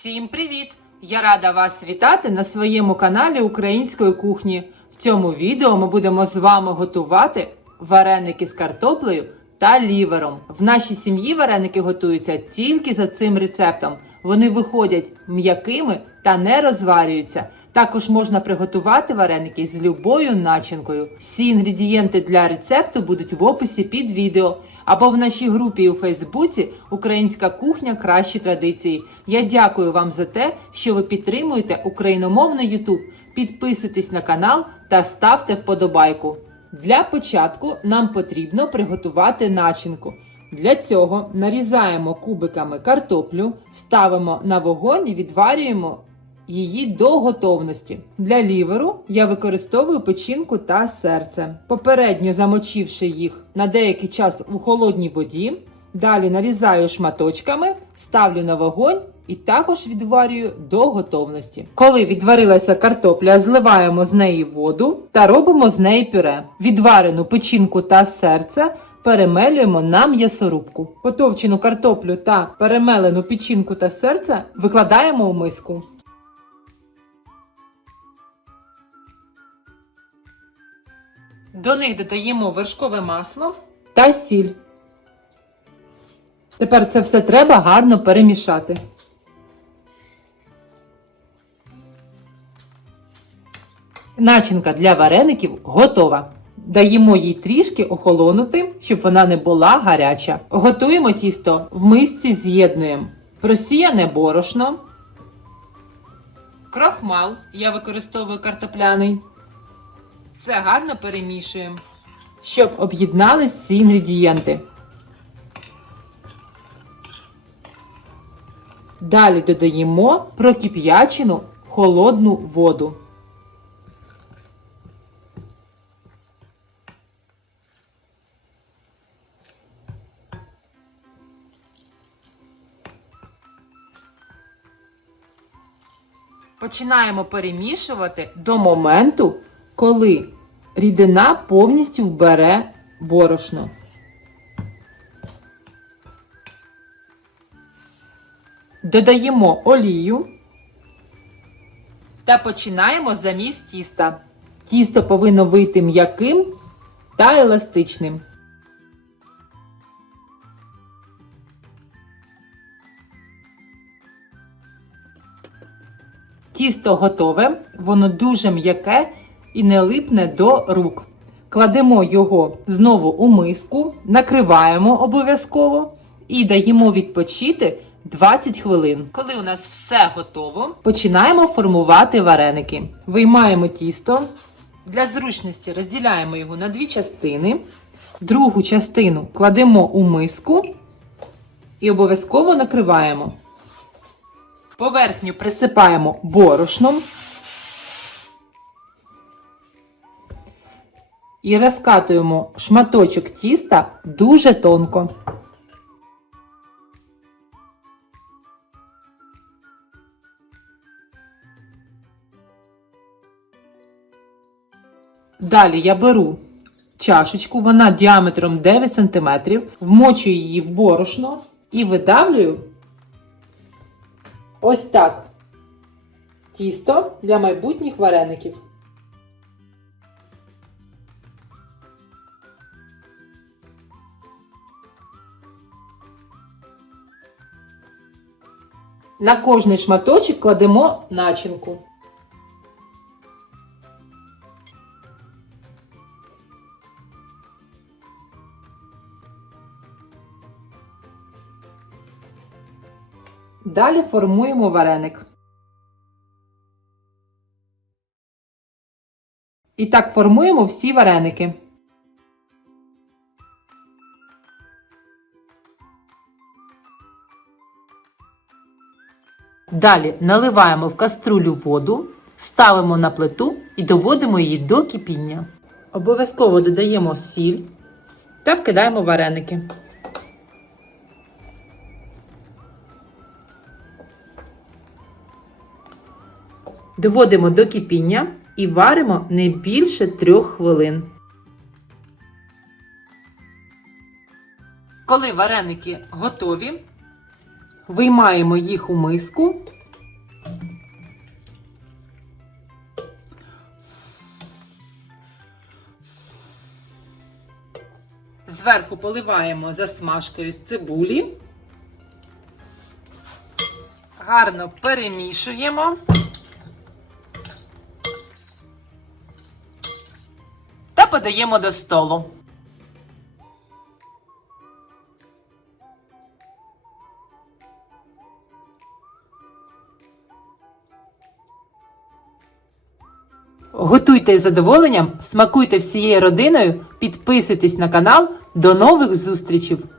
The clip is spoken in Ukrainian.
Всім привіт! Я рада вас вітати на своєму каналі Української кухні. В цьому відео ми будемо з вами готувати вареники з картоплею та лівером. В нашій сім'ї вареники готуються тільки за цим рецептом. Вони виходять м'якими та не розварюються. Також можна приготувати вареники з любою начинкою. Всі інгредієнти для рецепту будуть в описі під відео або в нашій групі у Фейсбуці Українська кухня кращі традиції. Я дякую вам за те, що ви підтримуєте україномовний YouTube. Підписуйтесь на канал та ставте вподобайку. Для початку нам потрібно приготувати начинку. Для цього нарізаємо кубиками картоплю, ставимо на вогонь і відварюємо її до готовності. Для ліверу я використовую печінку та серце, попередньо замочивши їх на деякий час у холодній воді. Далі нарізаю шматочками, ставлю на вогонь і також відварюю до готовності. Коли відварилася картопля, зливаємо з неї воду та робимо з неї пюре. Відварену печінку та серце перемелюємо на м'ясорубку. Потовчену картоплю та перемелену печінку та серце викладаємо у миску. До них додаємо вершкове масло та сіль. Тепер це все треба гарно перемішати. Начинка для вареників готова. Даємо їй трішки охолонути, щоб вона не була гаряча. Готуємо тісто в мисці з'єднуємо просіяне борошно, крохмал, я використовую картопляний. Все гарно перемішуємо, щоб об'єднались всі інгредієнти. Далі додаємо прокип'ячену холодну воду. Починаємо перемішувати до моменту, коли рідина повністю вбере борошно. Додаємо олію та починаємо заміс тіста. Тісто повинно вийти м'яким та еластичним. Тісто готове, воно дуже м'яке і не липне до рук. Кладемо його знову у миску, накриваємо обов'язково і даємо відпочити 20 хвилин. Коли у нас все готово, починаємо формувати вареники. Виймаємо тісто. Для зручності розділяємо його на дві частини. Другу частину кладемо у миску і обов'язково накриваємо. Поверхню присипаємо борошном і розкатуємо шматочок тіста дуже тонко. Далі я беру чашечку, вона діаметром 9 см, вмочую її в борошно і видавлюю ось так тісто для майбутніх вареників. На кожний шматочок кладемо начинку. Далі формуємо вареник. І так формуємо всі вареники. Далі наливаємо в каструлю воду, ставимо на плиту і доводимо її до кипіння. Обов'язково додаємо сіль та вкидаємо вареники. Доводимо до кипіння і варимо не більше 3 хвилин. Коли вареники готові, виймаємо їх у миску. Зверху поливаємо засмажкою з цибулі, гарно перемішуємо. Подаємо до столу. Готуйте з задоволенням, смакуйте всією родиною, підписуйтесь на канал. До нових зустрічей!